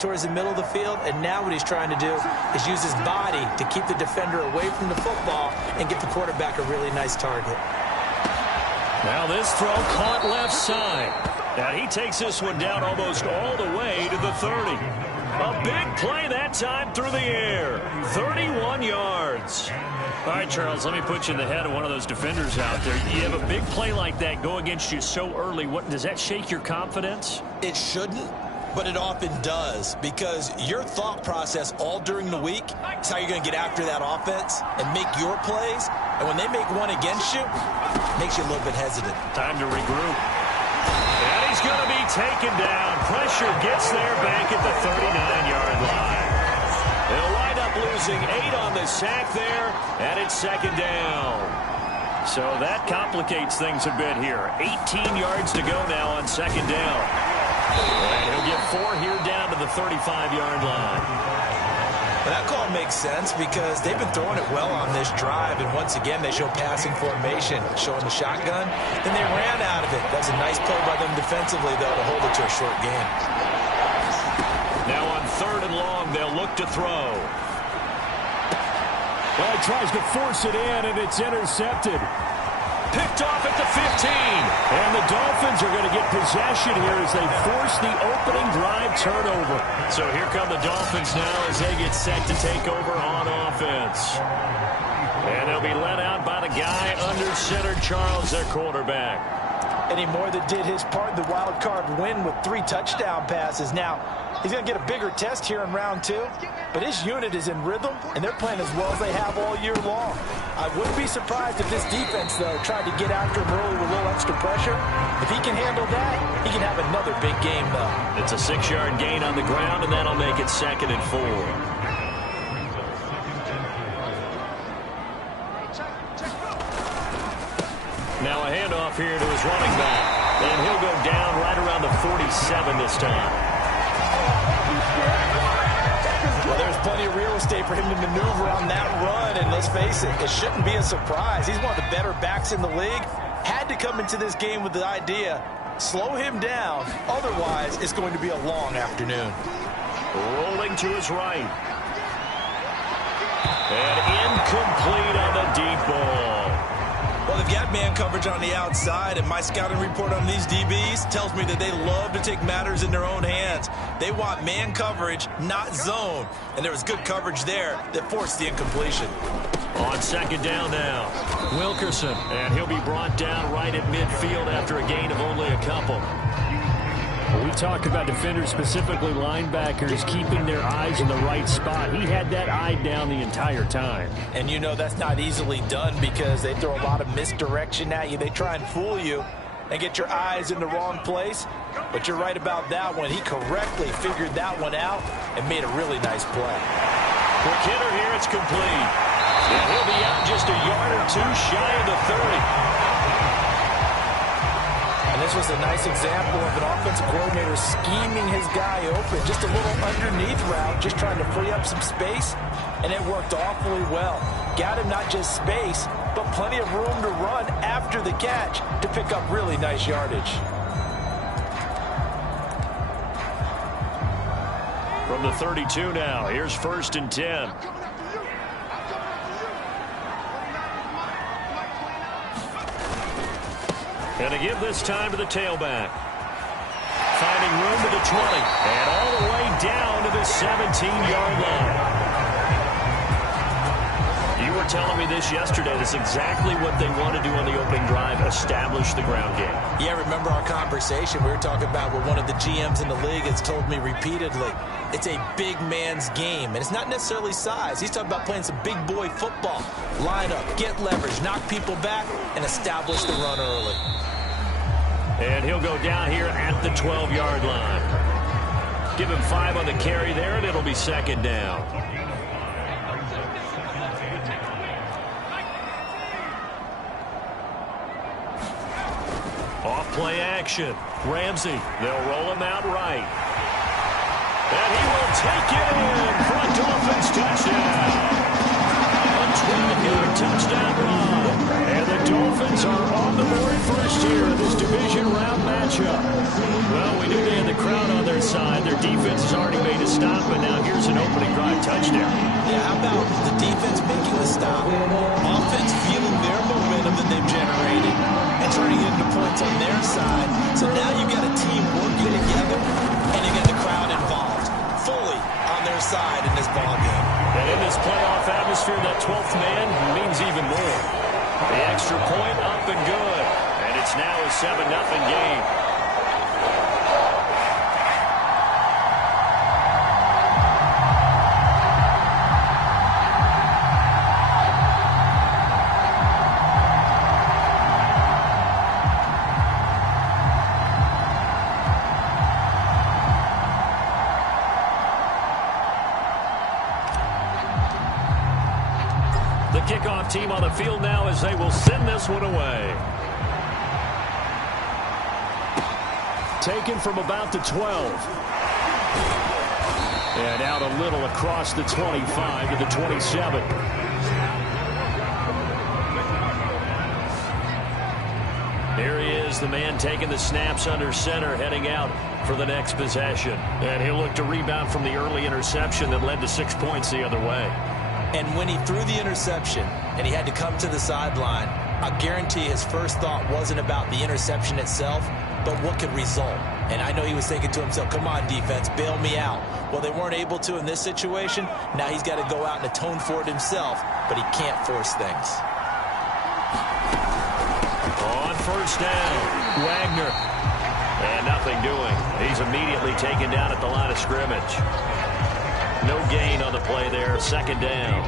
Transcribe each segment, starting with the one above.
towards the middle of the field, and now what he's trying to do is use his body to keep the defender away from the football and get the quarterback a really nice target. Now this throw caught left side. And he takes this one down almost all the way to the 30. A big play that time through the air. 31 yards. All right, Charles, let me put you in the head of one of those defenders out there. You have a big play like that go against you so early. Does that shake your confidence? It shouldn't, but it often does, because your thought process all during the week is how you're going to get after that offense and make your plays. And when they make one against you, it makes you a little bit hesitant. Time to regroup. And he's going to be taken down. Pressure gets there back at the 39-yard line. They'll wind up losing 8 on the sack there, and it's second down. So that complicates things a bit here. 18 yards to go now on second down. And he'll get 4 here down to the 35-yard line. Well, that call makes sense because they've been throwing it well on this drive, and once again they show passing formation, showing the shotgun. Then they ran out of it. That was a nice play by them defensively, though, to hold it to a short gain. Now on 3rd and long, they'll look to throw. Well, he tries to force it in, and it's intercepted. Picked off at the 15. And the Dolphins are going to get possession here as they force the opening drive turnover. So here come the Dolphins now as they get set to take over on offense. And they'll be led out by the guy under center, Charles, their quarterback. And he more than did his part in the wild card win with 3 touchdown passes. Now, he's going to get a bigger test here in round 2, but his unit is in rhythm, and they're playing as well as they have all year long. I wouldn't be surprised if this defense, though, tried to get after him early with a little extra pressure. If he can handle that, he can have another big game, though. It's a 6-yard gain on the ground, and that'll make it 2nd and 4. Now a handoff here to his running back. And he'll go down right around the 47 this time. Well, there's plenty of real estate for him to maneuver on that run, and let's face it, it shouldn't be a surprise. He's one of the better backs in the league. Had to come into this game with the idea, slow him down, otherwise it's going to be a long afternoon. Rolling to his right. And incomplete on the deep ball. Well, they've got man coverage on the outside, and my scouting report on these DBs tells me that they love to take matters in their own hands. They want man coverage, not zone. And there was good coverage there that forced the incompletion. On 2nd down now, Wilkerson. And he'll be brought down right at midfield after a gain of only a couple. Well, we talk about defenders, specifically linebackers, keeping their eyes in the right spot. He had that eye down the entire time. And you know that's not easily done because they throw a lot of misdirection at you. They try and fool you and get your eyes in the wrong place. But you're right about that one. He correctly figured that one out and made a really nice play. Quick hitter here, it's complete. And he'll be out just a yard or 2 shy of the 30. And this was a nice example of an offensive coordinator scheming his guy open. Just a little underneath route, just trying to free up some space, and it worked awfully well. Got him not just space, but plenty of room to run after the catch to pick up really nice yardage. From the 32 now, here's 1st and 10. And to give this time to the tailback. Finding room to the 20. And all the way down to the 17-yard line. You were telling me this yesterday. That's exactly what they want to do on the opening drive, establish the ground game. Yeah, remember our conversation? We were talking about what one of the GMs in the league has told me repeatedly. It's a big man's game, and it's not necessarily size. He's talking about playing some big boy football. Line up, get leverage, knock people back, and establish the run early. And he'll go down here at the 12-yard line. Give him 5 on the carry there, and it'll be 2nd down. Off play action. Ramsey, they'll roll him out right. And he will take it in for a Dolphins touchdown. A 12-yard touchdown run. And the Dolphins are on the board first here in this division round matchup. Well, we knew they had the crowd on their side. Their defense has already made a stop, and now here's an opening drive touchdown. Yeah, how about the defense making the stop? Offense feeling their momentum that they've generated and turning it into points on their side. So now you've got a team working together, and you got the crowd involved fully on their side in this ballgame. And in this playoff atmosphere, that 12th man means even more. The extra point up and good. And it's now a 7-0 game. The kickoff team on the field now as they will send this one away. Taken from about the 12. And out a little across the 25 to the 27. Here he is, the man taking the snaps under center, heading out for the next possession. And he'll look to rebound from the early interception that led to 6 points the other way. And when he threw the interception and he had to come to the sideline, I guarantee his first thought wasn't about the interception itself, but what could result. And I know he was thinking to himself, come on, defense, bail me out. Well, they weren't able to in this situation. Now he's got to go out and atone for it himself, but he can't force things. On first down, Wagner. And nothing doing. He's immediately taken down at the line of scrimmage. No gain on the play there. Second down.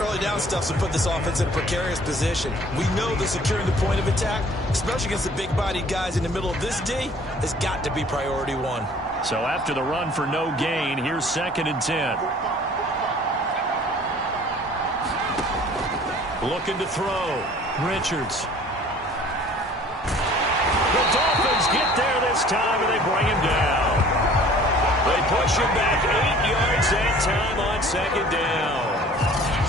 Early down stuff's to put this offense in a precarious position. We know that securing the point of attack, especially against the big-bodied guys in the middle of this D, has got to be priority one. So after the run for no gain, here's 2nd and 10. Looking to throw. Richards. The Dolphins get there this time, and they bring him down. They push him back 8 yards that time on 2nd down.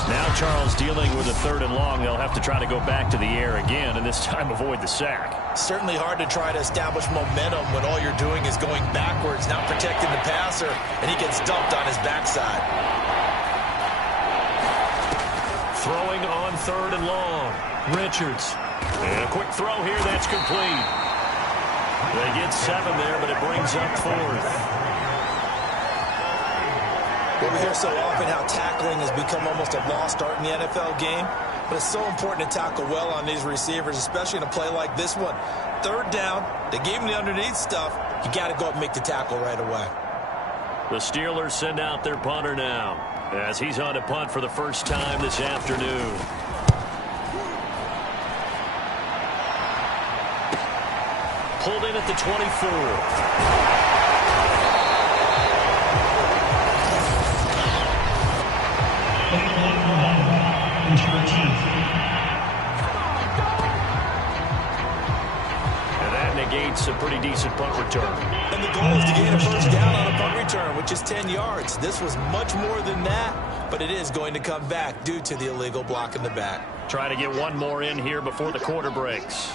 Now Charles dealing with a 3rd and long. They'll have to try to go back to the air again, and this time avoid the sack. Certainly hard to try to establish momentum when all you're doing is going backwards, not protecting the passer, and he gets dumped on his backside. Throwing on 3rd and long. Richards. And a quick throw here. That's complete. They get 7 there, but it brings up 4th. We hear so often how tackling has become almost a lost art in the NFL game, but it's so important to tackle well on these receivers, especially in a play like this one. 3rd down, they gave him the underneath stuff. You got to go up and make the tackle right away. The Steelers send out their punter now, as he's on to punt for the first time this afternoon. Pulled in at the 24. And that negates a pretty decent punt return. And the goal is to gain a first down on a punt return, which is 10 yards. This was much more than that, but it is going to come back due to the illegal block in the back. Try to get one more in here before the quarter breaks.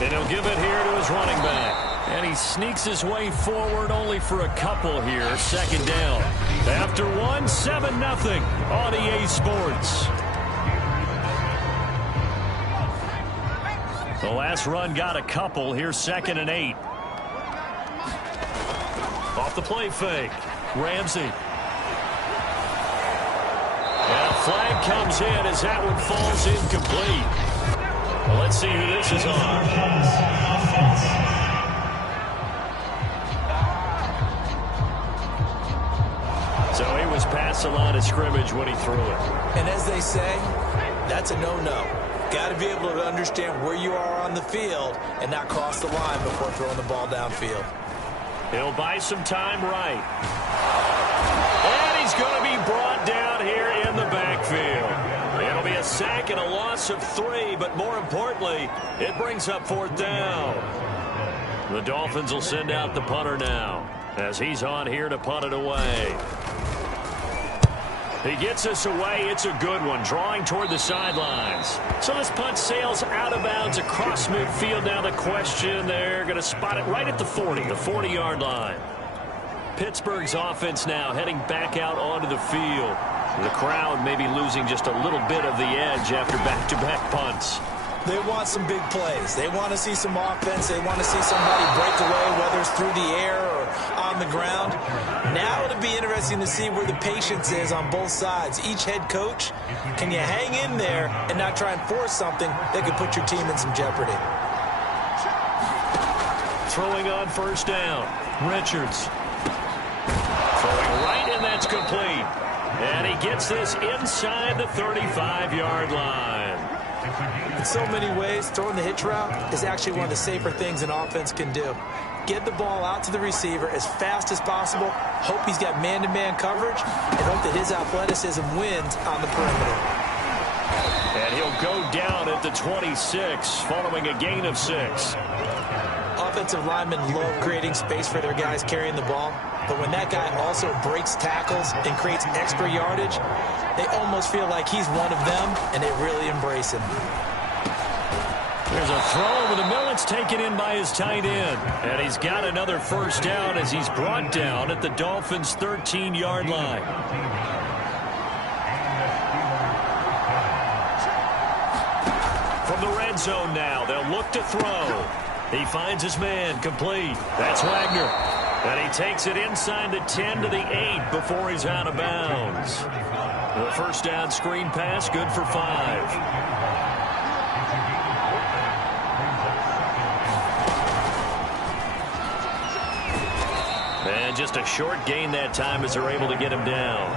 And he'll give it here to his running back. And he sneaks his way forward only for a couple here. 2nd down. After 1, 7-0 on EA Sports. The last run got a couple. Here's 2nd and 8. Off the play fake. Ramsey. And a flag comes in as that one falls incomplete. Well, let's see who this is on. So he was past the line of scrimmage when he threw it. And as they say, that's a no-no. Got to be able to understand where you are on the field and not cross the line before throwing the ball downfield. He'll buy some time right. And he's going to be brought down here in the backfield. It'll be a sack and a loss of 3, but more importantly, it brings up 4th down. The Dolphins will send out the punter now, as he's on here to punt it away. He gets us away. It's a good one, drawing toward the sidelines. So this punt sails out of bounds across midfield. Now the question, they're going to spot it right at the 40, the 40-yard line. Pittsburgh's offense now heading back out onto the field. The crowd may be losing just a little bit of the edge after back-to-back punts. They want some big plays. They want to see some offense. They want to see somebody break away, whether it's through the air or on the ground. Now it'll be interesting to see where the patience is on both sides. Each head coach, can you hang in there and not try and force something that could put your team in some jeopardy? Throwing on first down, Richards. Throwing right, and that's complete. And he gets this inside the 35-yard line. In so many ways, throwing the hitch route is actually one of the safer things an offense can do. Get the ball out to the receiver as fast as possible, hope he's got man-to-man coverage, and hope that his athleticism wins on the perimeter. And he'll go down at the 26, following a gain of 6. Offensive linemen love creating space for their guys carrying the ball, but when that guy also breaks tackles and creates extra yardage, they almost feel like he's one of them, and they really embrace him. There's a throw over the middle. It's taken in by his tight end. And he's got another first down as he's brought down at the Dolphins' 13-yard line. From the red zone now, they'll look to throw. He finds his man, complete. That's Wagner. And he takes it inside the 10 to the 8 before he's out of bounds. The first down screen pass, good for 5. And just a short gain that time as they're able to get him down.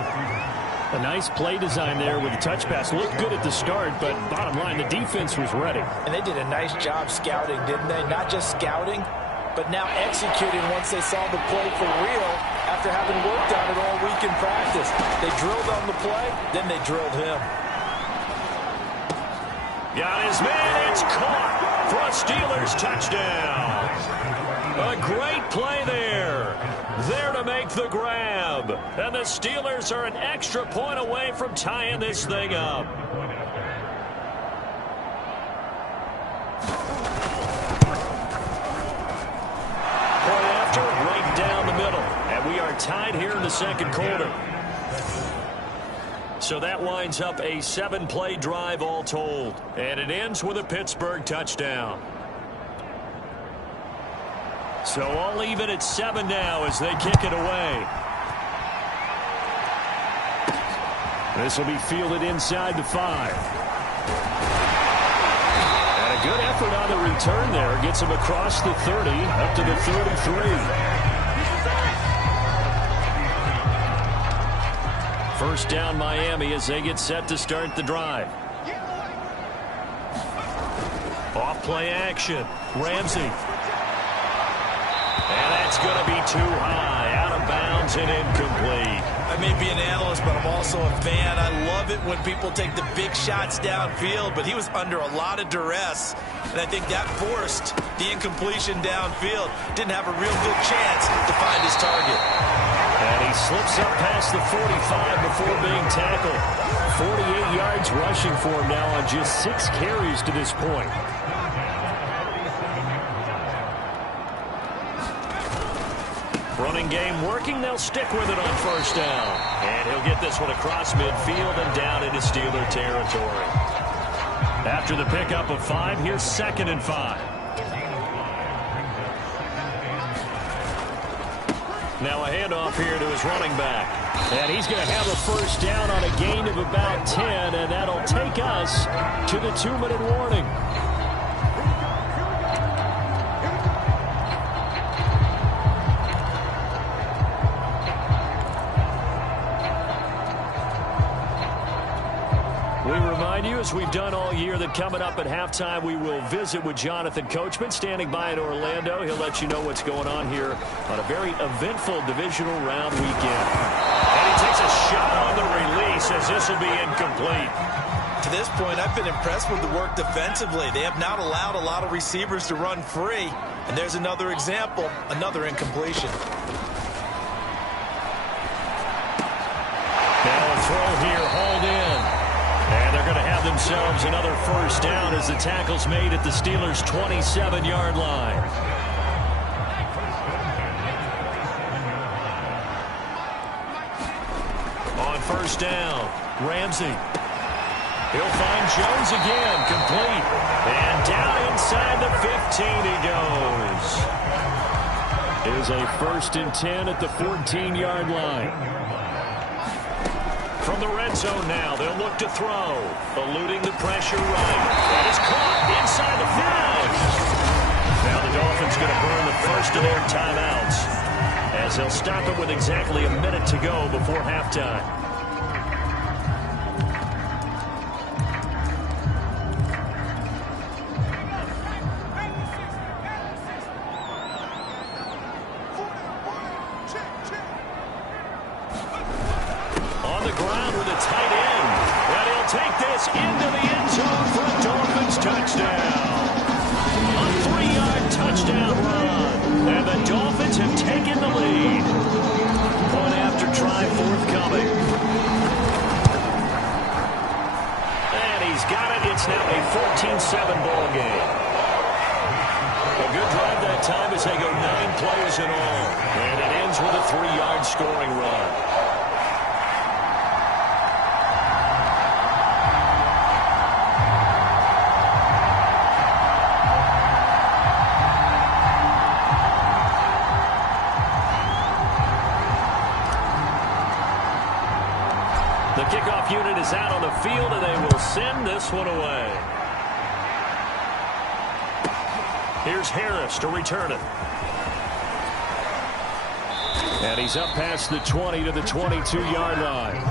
A nice play design there with the touch pass. Looked good at the start, but bottom line, the defense was ready. And they did a nice job scouting, didn't they? Not just scouting, but now executing once they saw the play for real after having worked on it all week in practice. They drilled on the play, then they drilled him. Got his man. It's caught for a Steelers touchdown. A great play there. There to make the grab. And the Steelers are an extra point away from tying this thing up. Point after, right down the middle. And we are tied here in the second quarter. So that winds up a 7-play drive all told. And it ends with a Pittsburgh touchdown. So all even at 7 now as they kick it away. This will be fielded inside the 5. And a good effort on the return there. Gets him across the 30 up to the 33. First down Miami as they get set to start the drive. Off play action. Ramsey. And that's going to be too high, out of bounds and incomplete. I may be an analyst, but I'm also a fan. I love it when people take the big shots downfield, but he was under a lot of duress, and I think that forced the incompletion downfield. Didn't have a real good chance to find his target. And he slips up past the 45 before being tackled. 48 yards rushing for him now on just 6 carries to this point. Running game working. They'll stick with it on first down. And he'll get this one across midfield and down into Steeler territory. After the pickup of 5, here's 2nd and 5. Now a handoff here to his running back. And he's going to have a first down on a gain of about 10, and that'll take us to the 2-minute warning. We remind you, as we've done all year, that coming up at halftime, we will visit with Jonathan Coachman, standing by in Orlando. He'll let you know what's going on here on a very eventful divisional round weekend. And he takes a shot on the release as this will be incomplete. To this point, I've been impressed with the work defensively. They have not allowed a lot of receivers to run free. And there's another example, another incompletion. Now a throw here, hauled in. And they're going to have themselves another first down as the tackle's made at the Steelers' 27-yard line. On first down, Ramsey. He'll find Jones again, complete. And down inside the 15 he goes. It is a 1st and 10 at the 14-yard line. From the red zone now, they'll look to throw. Eluding the pressure right. That is caught inside the 5. Now the Dolphins going to burn the first of their timeouts, as they'll stop it with exactly a minute to go before halftime. On the ground with a tight end. And he'll take this into the end zone for a Dolphins touchdown. A 3-yard touchdown run. And the Dolphins have taken the lead. Point after try forthcoming. And he's got it. It's now a 14-7 ball game. A good drive that time as they go 9 plays in all. And it ends with a 3-yard scoring run. The kickoff unit is out on the field, and they will send this one away. Here's Harris to return it. And he's up past the 20 to the 22-yard line.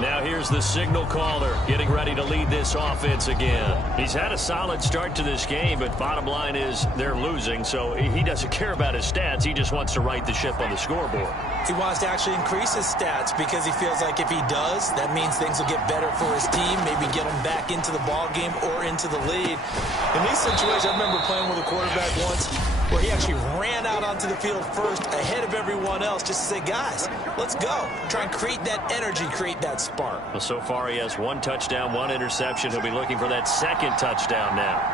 Now here's the signal caller getting ready to lead this offense again. He's had a solid start to this game, but bottom line is they're losing, so he doesn't care about his stats. He just wants to right the ship on the scoreboard. He wants to actually increase his stats because he feels like if he does, that means things will get better for his team, maybe get him back into the ball game or into the lead. In these situations, I remember playing with a quarterback once where he actually ran out onto the field first ahead of everyone else just to say, guys, let's go. Try and create that energy, create that spark. Well, so far he has 1 touchdown, 1 interception. He'll be looking for that 2nd touchdown now.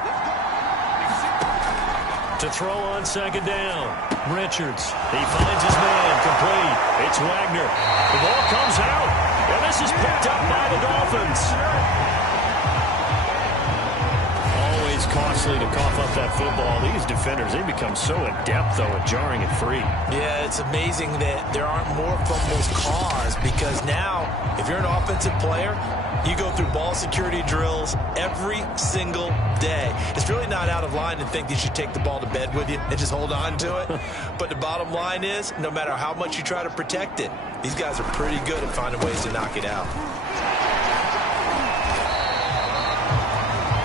To throw on 2nd down, Richards. He finds his man, complete. It's Wagner. The ball comes out, and this is picked up by the Dolphins. Always costly to cough up that football. These defenders, they become so adept, though, at jarring it free. Yeah, it's amazing that there aren't more fumbles caused because now, if you're an offensive player, you go through ball security drills every single day. It's really not out of line to think that you should take the ball to bed with you and just hold on to it. But the bottom line is, no matter how much you try to protect it, these guys are pretty good at finding ways to knock it out.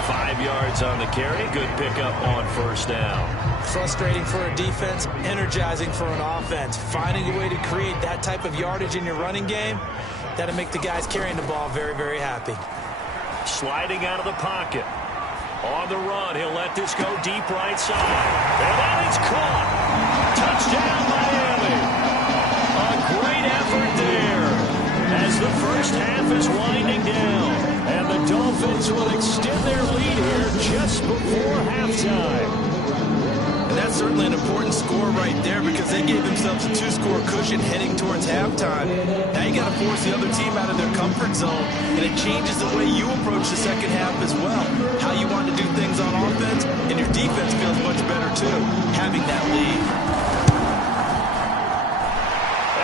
5 yards on the carry. Good pickup on 1st down. Frustrating for a defense, energizing for an offense. Finding a way to create that type of yardage in your running game, that'll make the guys carrying the ball very, very happy. Sliding out of the pocket. On the run, he'll let this go deep right side. And that is caught. Touchdown, Miami. A great effort there as the first half is winding down. And the Dolphins will extend their lead here just before halftime. And that's certainly an important score right there because they gave themselves a 2-score cushion heading towards halftime. Now you got to force the other team out of their comfort zone, and it changes the way you approach the second half as well. How you want to do things on offense, and your defense feels much better too, having that lead.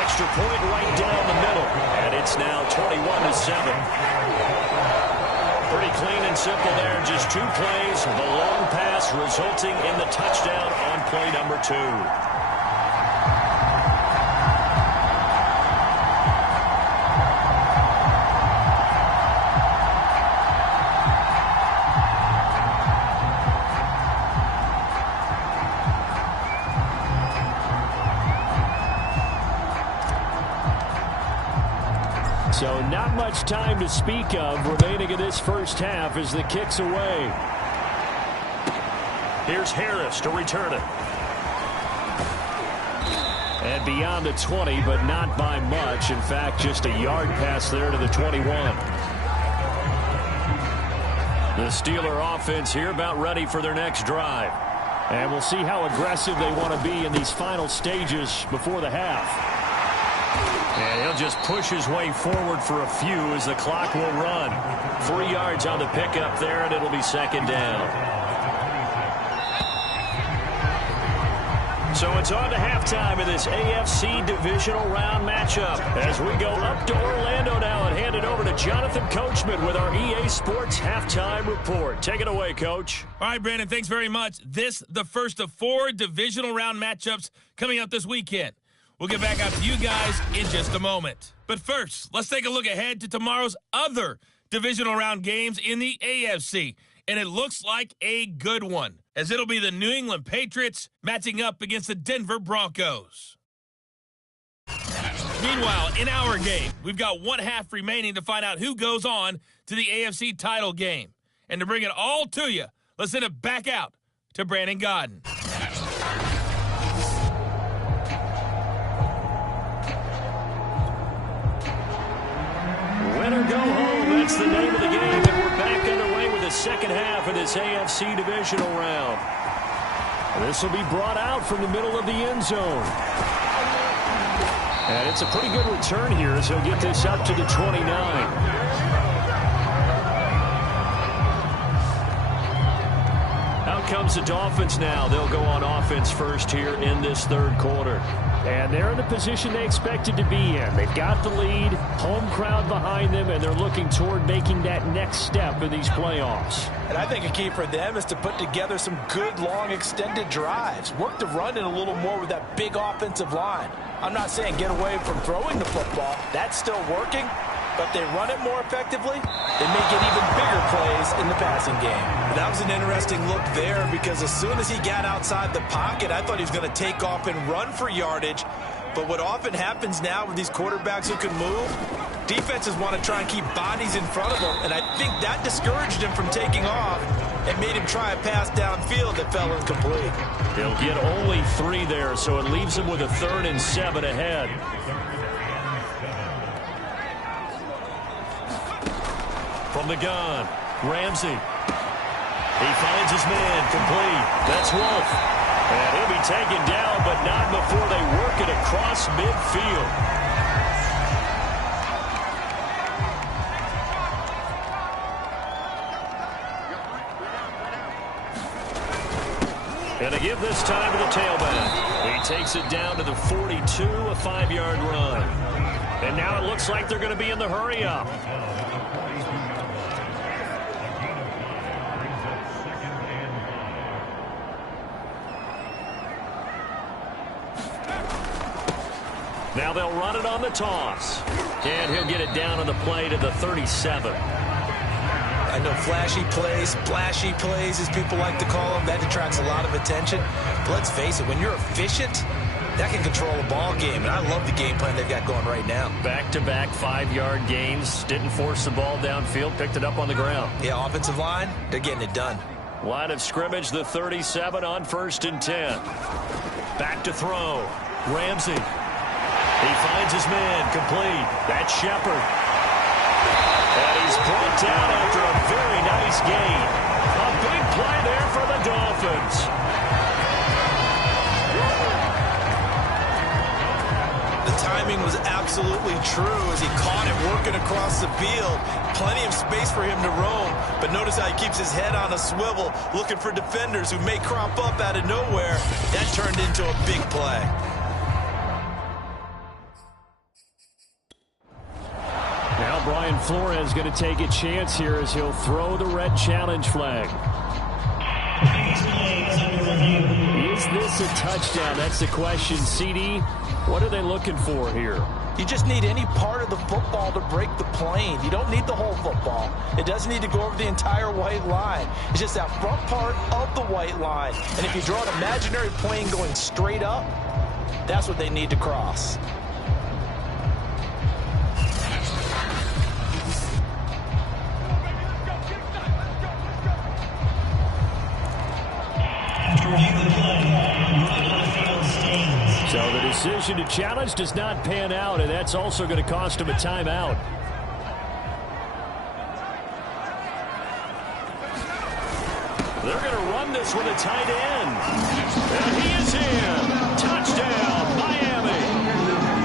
Extra point right down the middle, and it's now 21-7. Pretty clean and simple there. Just 2 plays. The long pass resulting in the touchdown on play number 2. So not much time to speak of remaining in this first half as the kick's away. Here's Harris to return it. And beyond the 20, but not by much. In fact, just a yard pass there to the 21. The Steeler offense here about ready for their next drive. And we'll see how aggressive they want to be in these final stages before the half. And he'll just push his way forward for a few as the clock will run. 3 yards on the pickup there, and it'll be second down. So it's on to halftime in this AFC divisional round matchup as we go up to Orlando now and hand it over to Jonathan Coachman with our EA Sports halftime report. Take it away, Coach. All right, Brandon, thanks very much. This, the first of 4 divisional round matchups coming up this weekend. We'll get back out to you guys in just a moment. But first, let's take a look ahead to tomorrow's other divisional round games in the AFC. And it looks like a good one, as it'll be the New England Patriots matching up against the Denver Broncos. Meanwhile, in our game, we've got 1 half remaining to find out who goes on to the AFC title game. And to bring it all to you, let's send it back out to Brandon Godden. Win or go home, that's the name of the game, and we're back underway with the second half of this AFC divisional round. This will be brought out from the middle of the end zone. And it's a pretty good return here as he'll get this up to the 29. Out comes the Dolphins now. They'll go on offense first here in this third quarter. And they're in the position they expected to be in. They've got the lead, home crowd behind them, and they're looking toward making that next step in these playoffs. And I think a key for them is to put together some good, long, extended drives. Work the run in a little more with that big offensive line. I'm not saying get away from throwing the football. That's still working. But if they run it more effectively, they may get even bigger plays in the passing game. That was an interesting look there because as soon as he got outside the pocket, I thought he was going to take off and run for yardage. But what often happens now with these quarterbacks who can move, defenses want to try and keep bodies in front of them. And I think that discouraged him from taking off and made him try a pass downfield that fell incomplete. He'll get only 3 there, so it leaves him with a 3rd and 7 ahead. From the gun, Ramsey. He finds his man, complete. That's Wolf. And he'll be taken down, but not before they work it across midfield. And they give this time to the tailback. He takes it down to the 42, a 5-yard run. And now it looks like they're going to be in the hurry-up. Now they'll run it on the toss. And he'll get it down on the play to the 37. I know flashy plays, splashy plays, as people like to call them, that attracts a lot of attention. But let's face it, when you're efficient, that can control a ball game. And I love the game plan they've got going right now. Back-to-back 5-yard gains. Didn't force the ball downfield. Picked it up on the ground. Yeah, offensive line, they're getting it done. Line of scrimmage, the 37 on 1st and 10. Back to throw. Ramsey. He finds his man, complete. That's Shepard. And he's brought down after a very nice gain. A big play there for the Dolphins. The timing was absolutely true as he caught it working across the field. Plenty of space for him to roam, but notice how he keeps his head on a swivel, looking for defenders who may crop up out of nowhere. That turned into a big play. Now Brian Flores going to take a chance here as he'll throw the red challenge flag. Is this a touchdown? That's the question. CD, what are they looking for here? You just need any part of the football to break the plane. You don't need the whole football. It doesn't need to go over the entire white line. It's just that front part of the white line. And if you draw an imaginary plane going straight up, that's what they need to cross. So the decision to challenge does not pan out, and that's also going to cost him a timeout. They're going to run this with a tight end. And he is in. Touchdown, Miami.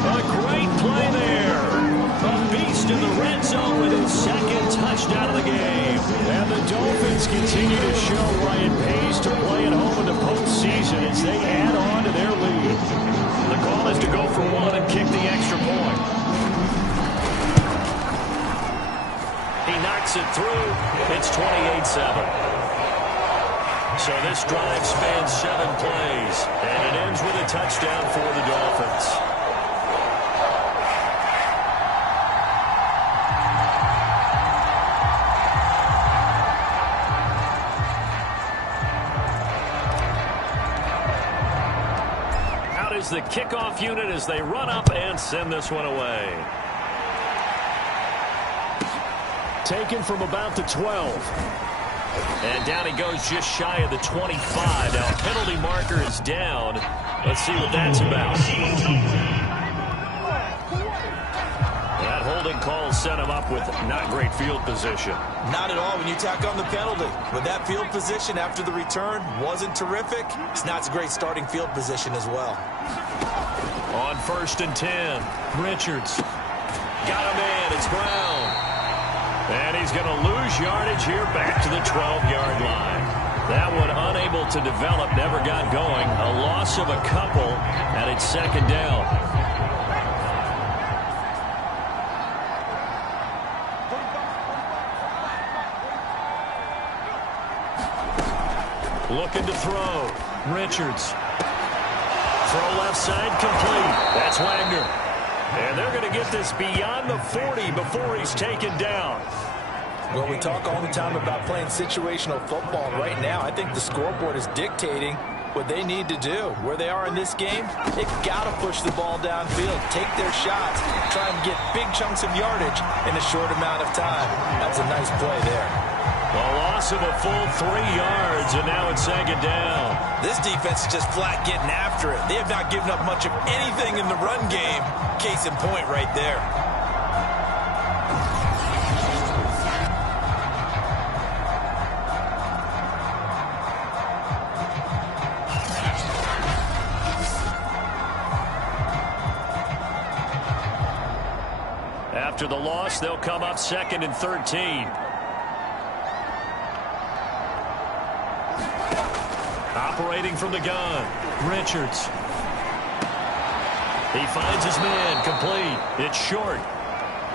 A great play there. A beast in the red zone with his second touchdown of the game. And the Dolphins continue to show why it pays to play at home in the postseason as they add on to their lead. The call is to go for one and kick the extra point. He knocks it through. It's 28-7. So this drive spans 7 plays, and it ends with a touchdown for the Dolphins. Out is the kickoff unit as they run up and send this one away. Taken from about the 12. And down he goes just shy of the 25. Now, penalty marker is down. Let's see what that's about. That holding call set him up with not great field position. Not at all when you tack on the penalty. With that field position after the return wasn't terrific, it's not a great starting field position as well. On 1st and 10, Richards. Got him in. It's Brown. And he's going to lose yardage here back to the 12-yard line. That one unable to develop, never got going. A loss of a couple, and it's 2nd down. Looking to throw. Richards. Throw left side complete. That's Wagner. And they're going to get this beyond the 40 before he's taken down. Well, we talk all the time about playing situational football. Right now, I think the scoreboard is dictating what they need to do. Where they are in this game, they've got to push the ball downfield, take their shots, try and get big chunks of yardage in a short amount of time. That's a nice play there. A loss of a full 3 yards, and now it's 2nd down. This defense is just flat getting after it. They have not given up much of anything in the run game. Case in point right there. After the loss, they'll come up 2nd and 13. Operating from the gun, Richards. He finds his man, complete. It's short.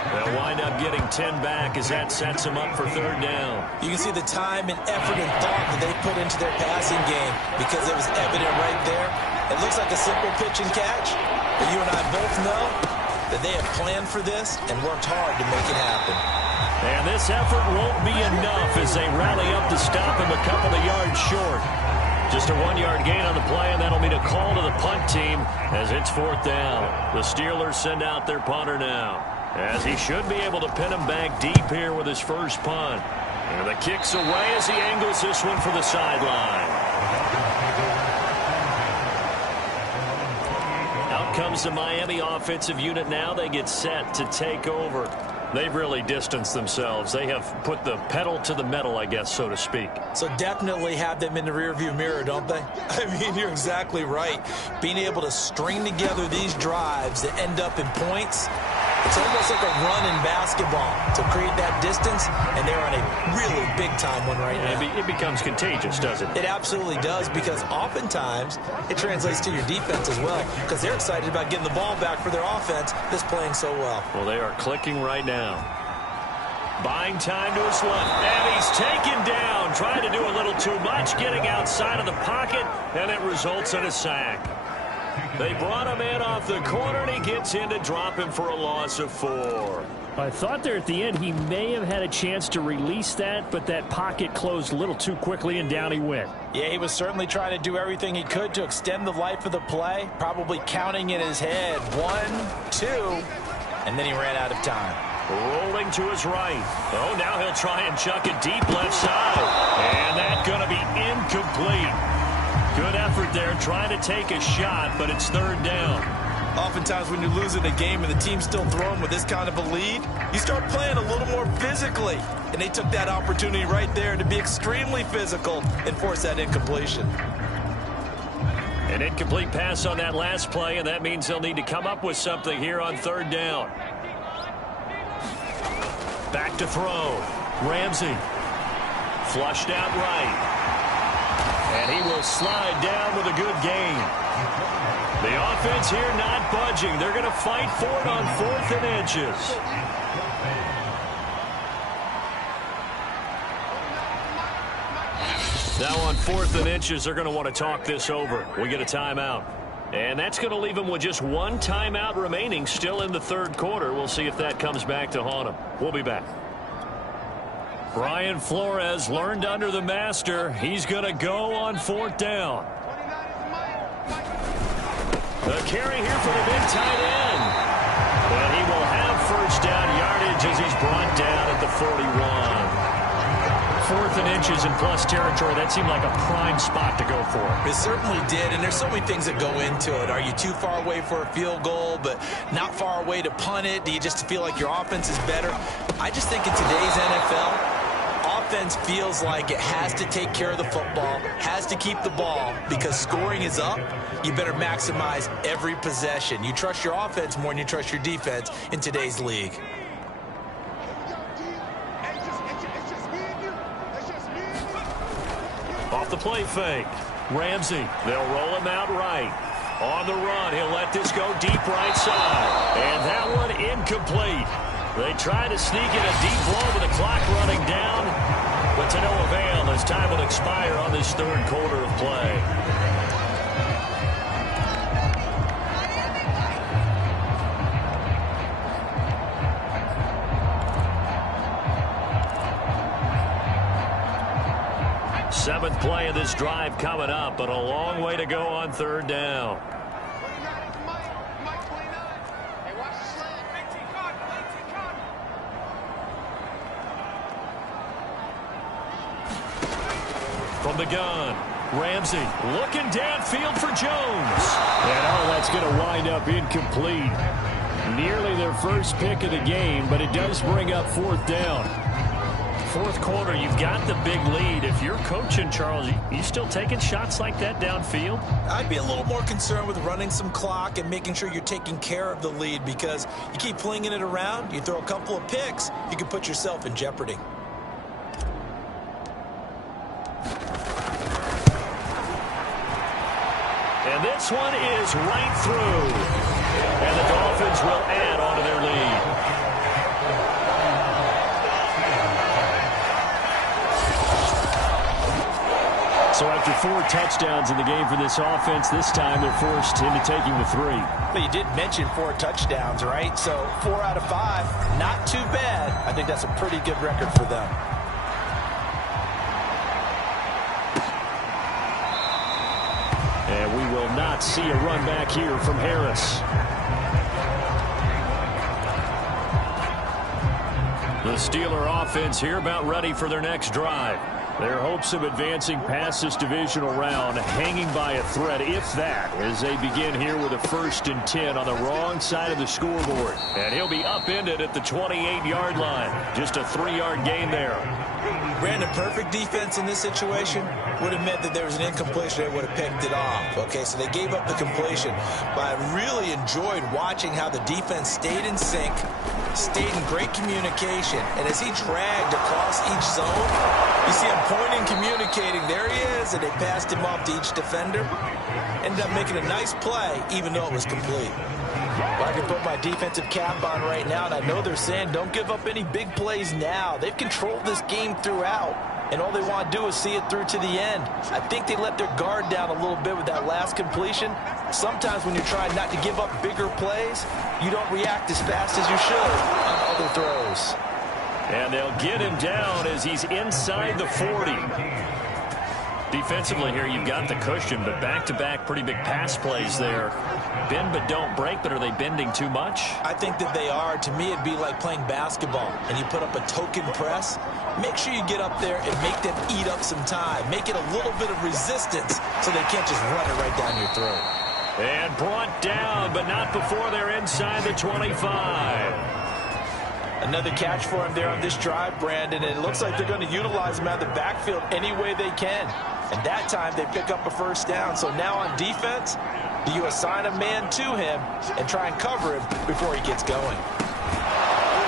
They'll wind up getting 10 back as that sets him up for 3rd down. You can see the time and effort and thought that they put into their passing game because it was evident right there. It looks like a simple pitch and catch, but you and I both know that they have planned for this and worked hard to make it happen. And this effort won't be enough as they rally up to stop him a couple of yards short. Just a 1-yard gain on the play, and that'll mean a call to the punt team as it's 4th down. The Steelers send out their punter now, as he should be able to pin him back deep here with his first punt. And the kick's away as he angles this one for the sideline. Out comes the Miami offensive unit now. They get set to take over. They've really distanced themselves. They have put the pedal to the metal, I guess, so to speak. So definitely have them in the rearview mirror, don't they? I mean, you're exactly right. Being able to string together these drives that end up in points, it's almost like a run in basketball to create that distance, and they're on a really big-time one right now. It becomes contagious, doesn't it? It absolutely does, because oftentimes it translates to your defense as well, because they're excited about getting the ball back for their offense that's playing so well. Well, they are clicking right now. Buying time to his left, and he's taken down, trying to do a little too much, getting outside of the pocket, and it results in a sack. They brought him in off the corner, and he gets in to drop him for a loss of 4. I thought there at the end he may have had a chance to release that, but that pocket closed a little too quickly, and down he went. Yeah, he was certainly trying to do everything he could to extend the life of the play, probably counting in his head 1, 2, and then he ran out of time. Rolling to his right. Oh, now he'll try and chuck it deep left side. And that's going to be incomplete. Good effort there, trying to take a shot, but it's third down. Oftentimes when you're losing a game and the team's still throwing with this kind of a lead, you start playing a little more physically. And they took that opportunity right there to be extremely physical and force that incompletion. An incomplete pass on that last play, and that means they'll need to come up with something here on third down. Back to throw. Ramsey. Flushed out right. And he will slide down with a good gain. The offense here not budging. They're going to fight for it on 4th and inches. Now on 4th and inches, they're going to want to talk this over. We get a timeout. And that's going to leave them with just one timeout remaining still in the third quarter. We'll see if that comes back to haunt them. We'll be back. Brian Flores learned under the master. He's going to go on 4th down. The carry here for the big tight end. But he will have first down yardage as he's brought down at the 41. 4th and inches in plus territory, that seemed like a prime spot to go for. It certainly did, and there's so many things that go into it. Are you too far away for a field goal, but not far away to punt it? Do you just feel like your offense is better? I just think in today's NFL, offense feels like it has to take care of the football, has to keep the ball, because scoring is up. You better maximize every possession. You trust your offense more than you trust your defense in today's league. Off the play fake. Ramsey, they'll roll him out right. On the run, he'll let this go deep right side. And that one incomplete. They try to sneak in a deep blow with the clock running down, but to no avail as time will expire on this third quarter of play. Seventh play of this drive coming up, but a long way to go on third down. From the gun, Ramsey looking downfield for Jones. And that's going to wind up incomplete. Nearly their first pick of the game, but it does bring up 4th down. Fourth quarter, you've got the big lead. If you're coaching, Charles, you still taking shots like that downfield? I'd be a little more concerned with running some clock and making sure you're taking care of the lead, because you keep flinging it around, you throw a couple of picks, you can put yourself in jeopardy. And this one is right through. And the Dolphins will add on to their lead. So after 4 touchdowns in the game for this offense, this time they're forced into taking the 3. But you did mention 4 touchdowns, right? So 4 out of 5, not too bad. I think that's a pretty good record for them. And we will not see a run back here from Harris. The Steeler offense here about ready for their next drive. Their hopes of advancing past this divisional round hanging by a thread, if that, as they begin here with a 1st and 10 on the wrong side of the scoreboard. And he'll be upended at the 28-yard line. Just a 3-yard gain there. Brandon, perfect defense in this situation would have meant that there was an incompletion. They would have picked it off. Okay, so they gave up the completion. But I really enjoyed watching how the defense stayed in sync, stayed in great communication. And as he dragged across each zone, you see him pointing, communicating. There he is, and they passed him off to each defender. Ended up making a nice play, even though it was complete. Well, I can put my defensive cap on right now, and I know they're saying don't give up any big plays now. They've controlled this game throughout, and all they want to do is see it through to the end. I think they let their guard down a little bit with that last completion. Sometimes when you're trying not to give up bigger plays, you don't react as fast as you should on other throws. And they'll get him down as he's inside the 40. Defensively here, you've got the cushion, but back-to-back pretty big pass plays there. Bend but don't break, but are they bending too much? I think that they are. To me, it'd be like playing basketball, and you put up a token press. Make sure you get up there and make them eat up some time. Make it a little bit of resistance so they can't just run it right down your throat. And brought down, but not before they're inside the 25. Another catch for him there on this drive, Brandon, and it looks like they're going to utilize him out of the backfield any way they can. And that time they pick up a first down. So now on defense, do you assign a man to him and try and cover him before he gets going?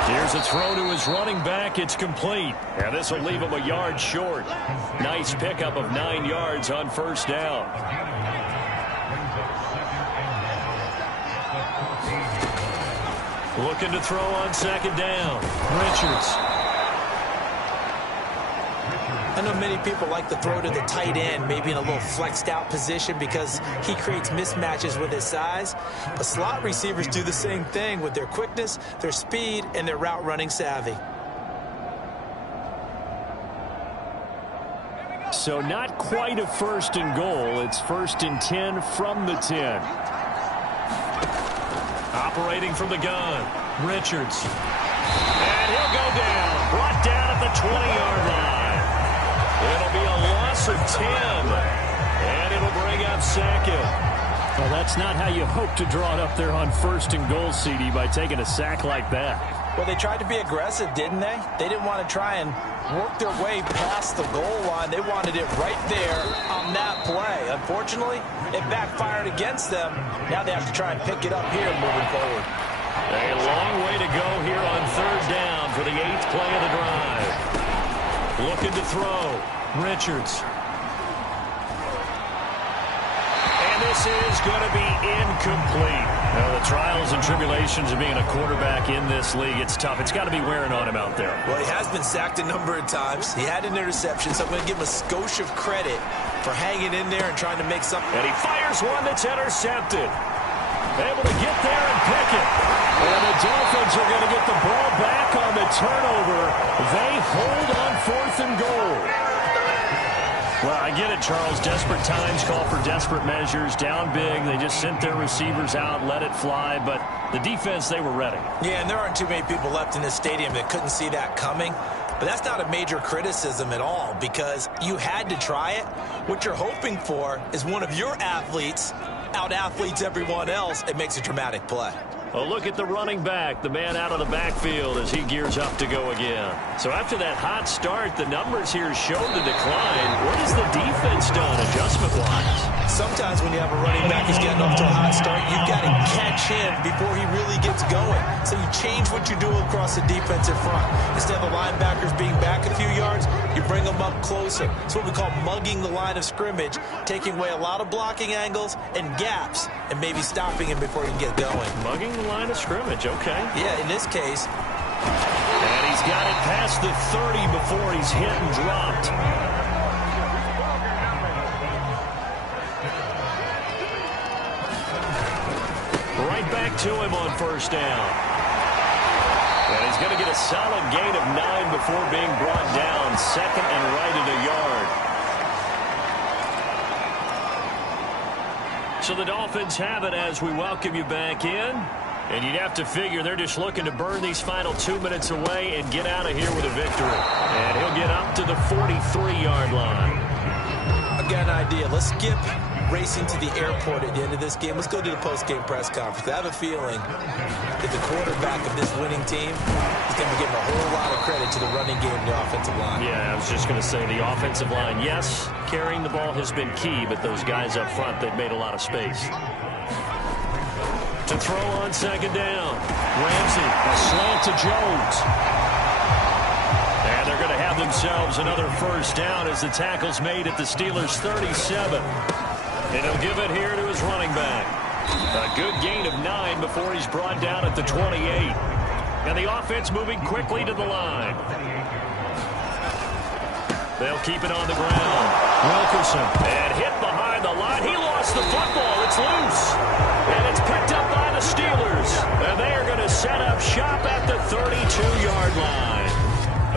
Here's a throw to his running back. It's complete. And this will leave him a yard short. Nice pickup of 9 yards on first down. Looking to throw on second down. Richards. I know many people like to throw to the tight end, maybe in a little flexed out position because he creates mismatches with his size. But slot receivers do the same thing with their quickness, their speed, and their route running savvy. So not quite a first and goal. It's first and 10 from the 10. Operating from the gun, Richards. And he'll go down. Brought down at the 20-yard line. It'll be a loss of 10. And it'll bring up second. Well, that's not how you hope to draw it up there on first and goal, CD, by taking a sack like that. Well, they tried to be aggressive, didn't they? They didn't want to try and work their way past the goal line. They wanted it right there on that play. Unfortunately, it backfired against them. Now they have to try and pick it up here moving forward. A long way to go here on third down for the 8th play of the drive. Looking to throw. Richards. And this is going to be incomplete. Now, the trials and tribulations of being a quarterback in this league, it's tough. It's got to be wearing on him out there. Well, he has been sacked a number of times. He had an interception, so I'm going to give him a skosh of credit for hanging in there and trying to make something. And he fires one that's intercepted. Able to get there and pick it. And the Dolphins are going to get the ball back on the turnover. They hold on 4th and goal. Well, I get it, Charles. Desperate times call for desperate measures. Down big. They just sent their receivers out, let it fly. But the defense, they were ready. Yeah, and there aren't too many people left in this stadium that couldn't see that coming. But that's not a major criticism at all because you had to try it. What you're hoping for is one of your athletes out-athletes everyone else. It makes a dramatic play. A look at the running back, the man out of the backfield as he gears up to go again. So after that hot start, the numbers here show the decline. What has the defense done adjustment-wise? Sometimes when you have a running back who's getting off to a hot start, you've got to catch him before he really gets going. So you change what you do across the defensive front. Instead of the linebackers being back a few yards, you bring them up closer. It's what we call mugging the line of scrimmage, taking away a lot of blocking angles and gaps and maybe stopping him before he can get going. Mugging the line of scrimmage, okay. Yeah, in this case. And he's got it past the 30 before he's hit and dropped. Right back to him on first down. And he's going to get a solid gain of 9 before being brought down. Second and right at a yard. So the Dolphins have it as we welcome you back in. And you'd have to figure they're just looking to burn these final 2 minutes away and get out of here with a victory. And he'll get up to the 43-yard line. I've got an idea. Let's skip racing to the airport at the end of this game. Let's go to the post-game press conference. I have a feeling that the quarterback of this winning team is going to be giving a whole lot of credit to the running game and the offensive line. Yeah, I was just going to say the offensive line, yes, carrying the ball has been key, but those guys up front, they've made a lot of space. To throw on second down. Ramsey, a slant to Jones. And they're going to have themselves another first down as the tackle's made at the Steelers' 37. And he'll give it here to his running back. A good gain of 9 before he's brought down at the 28. And the offense moving quickly to the line. They'll keep it on the ground. Wilkerson. And hit behind the line. He lost the football. It's loose. And it's picked up by the Steelers. And they are going to set up shop at the 32-yard line.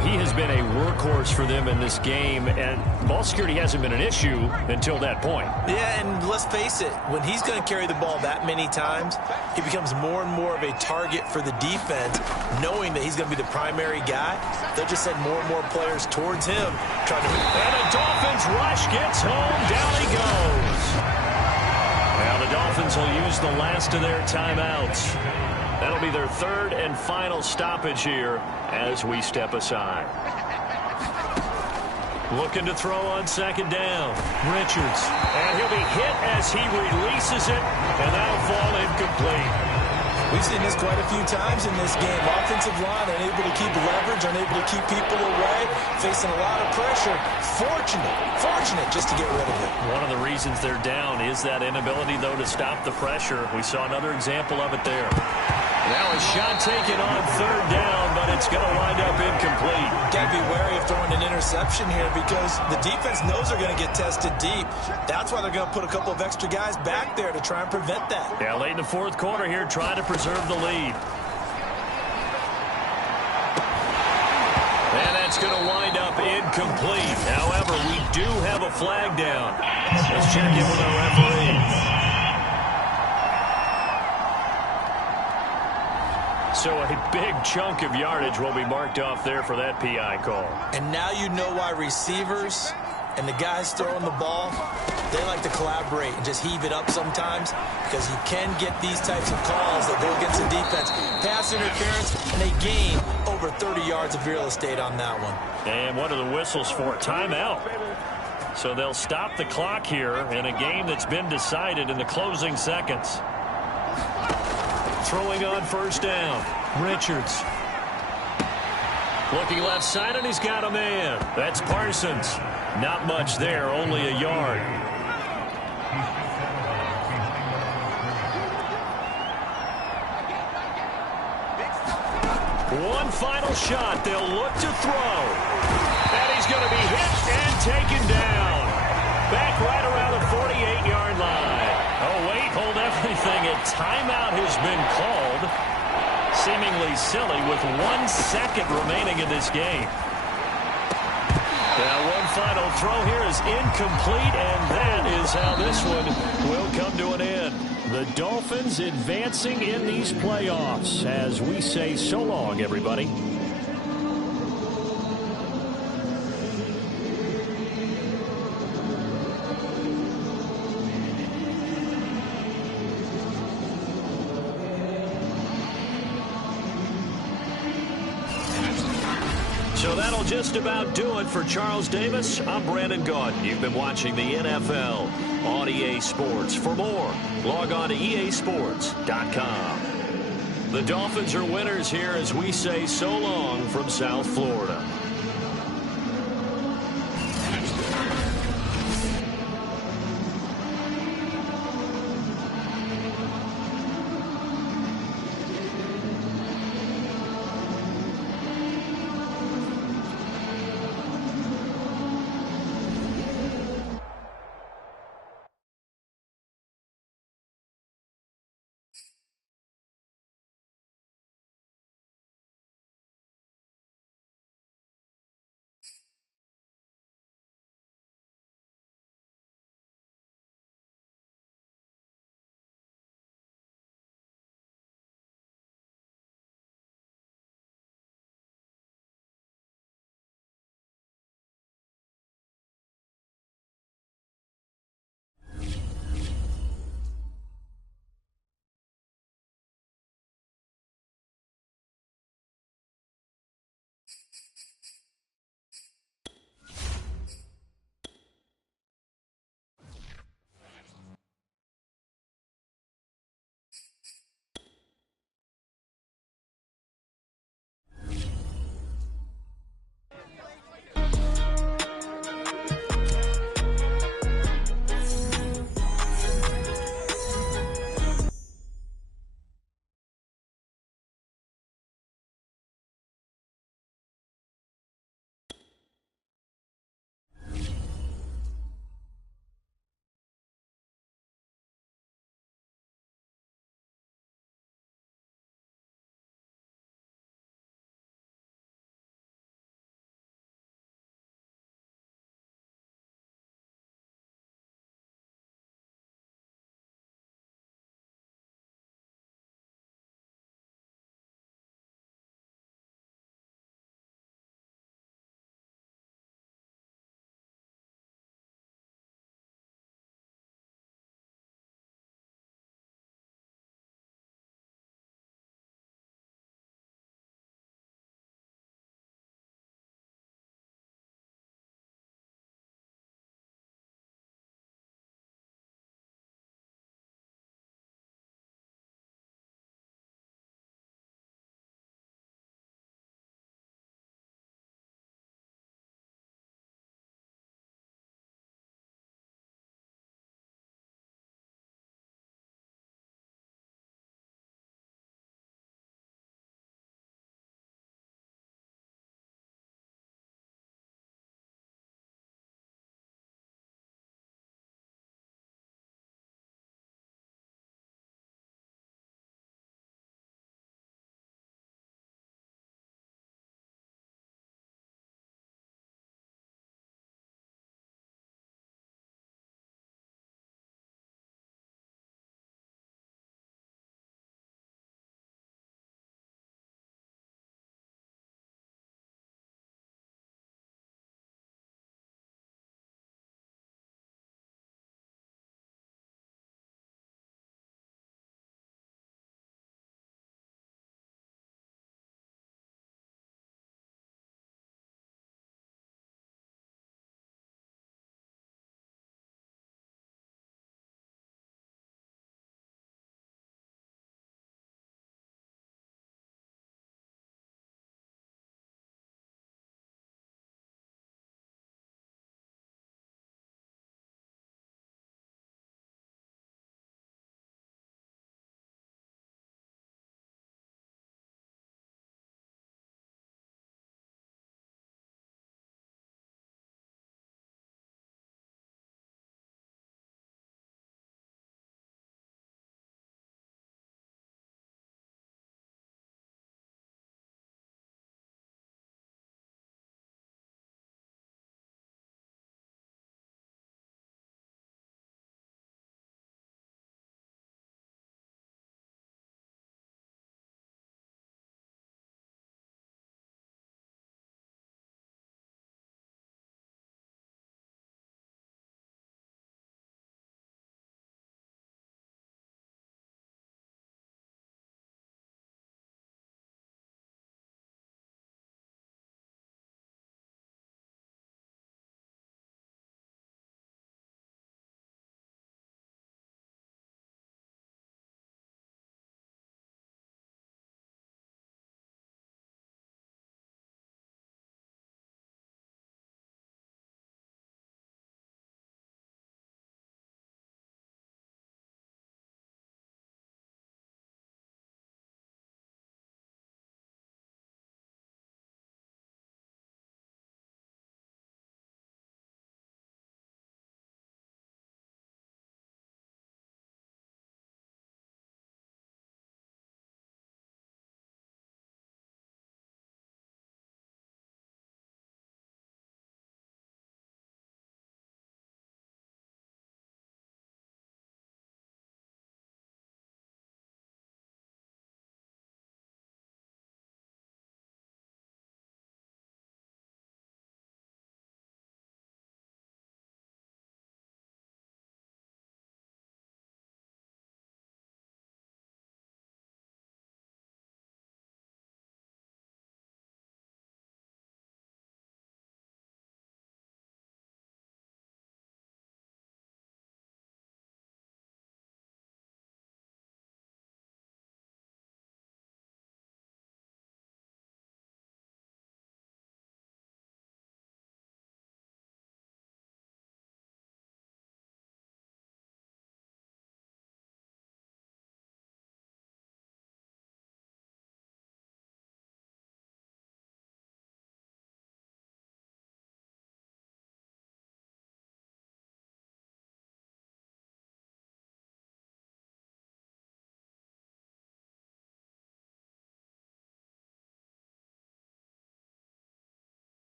He has been a workhorse for them in this game, and ball security hasn't been an issue until that point. Yeah, and let's face it, when he's going to carry the ball that many times, he becomes more and more of a target for the defense, knowing that he's going to be the primary guy. They'll just send more and more players towards him. And a Dolphins rush gets home. Down he goes. Now the Dolphins will use the last of their timeouts. That'll be their third and final stoppage here as we step aside. Looking to throw on second down. Richards. And he'll be hit as he releases it, and that'll fall incomplete. We've seen this quite a few times in this game. Offensive line unable to keep leverage, unable to keep people away, facing a lot of pressure. Fortunate just to get rid of it. One of the reasons they're down is that inability, though, to stop the pressure. We saw another example of it there. Now a shot taken on third down, but it's going to wind up incomplete. Got to be wary of throwing an interception here because the defense knows they're going to get tested deep. That's why they're going to put a couple of extra guys back there to try and prevent that. Yeah, late in the fourth quarter here, trying to preserve the lead. And that's going to wind up incomplete. However, we do have a flag down. Let's check in with our referee. So a big chunk of yardage will be marked off there for that PI call. And now you know why receivers and the guys throwing the ball, they like to collaborate and just heave it up sometimes because you can get these types of calls that go against the defense. Pass interference, and they gain over 30 yards of real estate on that one. And what are the whistles for? Timeout. So they'll stop the clock here in a game that's been decided in the closing seconds. Throwing on first down. Richards. Looking left side, and he's got a man. That's Parsons. Not much there, only a yard. One final shot. They'll look to throw. And he's going to be hit and taken down. Back right around the 48-yard line. Oh, wait, hold everything. A timeout has been called. Seemingly silly with 1 second remaining in this game. Now one final throw here is incomplete, and that is how this one will come to an end. The Dolphins advancing in these playoffs as we say so long, everybody. So that'll just about do it for Charles Davis. I'm Brandon Gaudin. You've been watching the NFL on EA Sports. For more, log on to easports.com. The Dolphins are winners here as we say so long from South Florida.